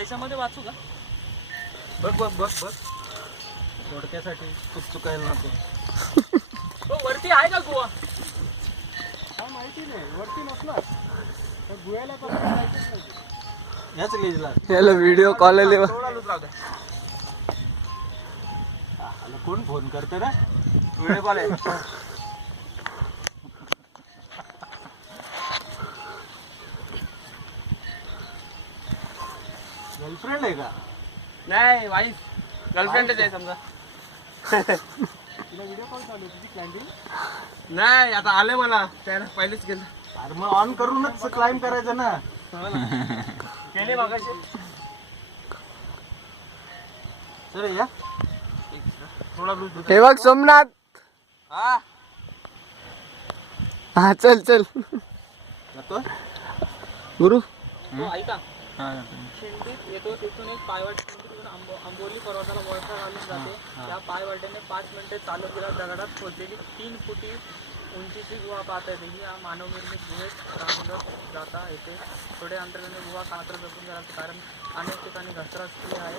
याच्यामध्ये वाचू का? बघ बघ बघ बघ थोडक्यासाठी चुकायला नको. तो वरती आहे का गुहा? काय माहिती नाही, वरती नसणार तर गुहेला पण जायचंच नाही. याच लेजला याला व्हिडिओ कॉल आले बा. कोण फोन करतं रे? व्हिडिओ कॉल आहे. गर्लफ्रेंड आहे का? नाही वाईफ, गर्लफ्रेंडच आहे समजा. तुला व्हिडिओ कॉल चालू तुझी क्लायंटिंग? नाही आता आले मला, त्याला पहिलेच गेलं. अरे मग ऑन करूनच क्लाइंब करायचं ना. गेले मगाशी. सर या थोडा दूर. हे बघ सोमनाथ. हा हा चल चल जातो. गुरु. तो ऐका, खिंडीत येतो तिथून एक पायवाट खिंडीतून आंबोली पर्वताला वळसा घालून जाते. त्या पायवाटेने 5 मिनिटे चालत गेला दगडात खोदलेली 3 फुटी उंचीची गुहा पाहता येते. ही मानवनिर्मित गुहेत रांगत जाता येते. थोडे अंतराने गुहा कात्र जपून जातात कारण अनेक ठिकाणी घसरा असलेली आहे.